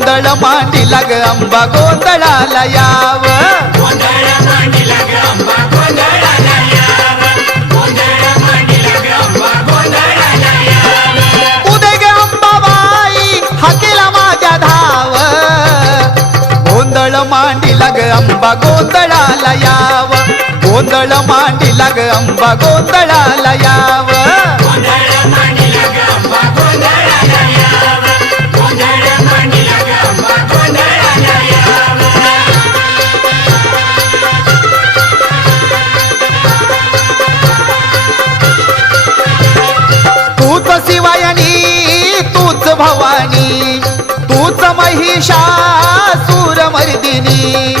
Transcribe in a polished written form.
गोंधळ मांडीला ग अंबा गोंधळाला याव उदे ग अंबाबाई हाकेला माझ्या धाव गोंधळ मांडीला ग अंबा गोंधळाला याव गोंधळ मांडीला ग अंबा गोंधळाला याव तूच शिवायनी तूच भवानी तूच महिषासुर मर्दिनी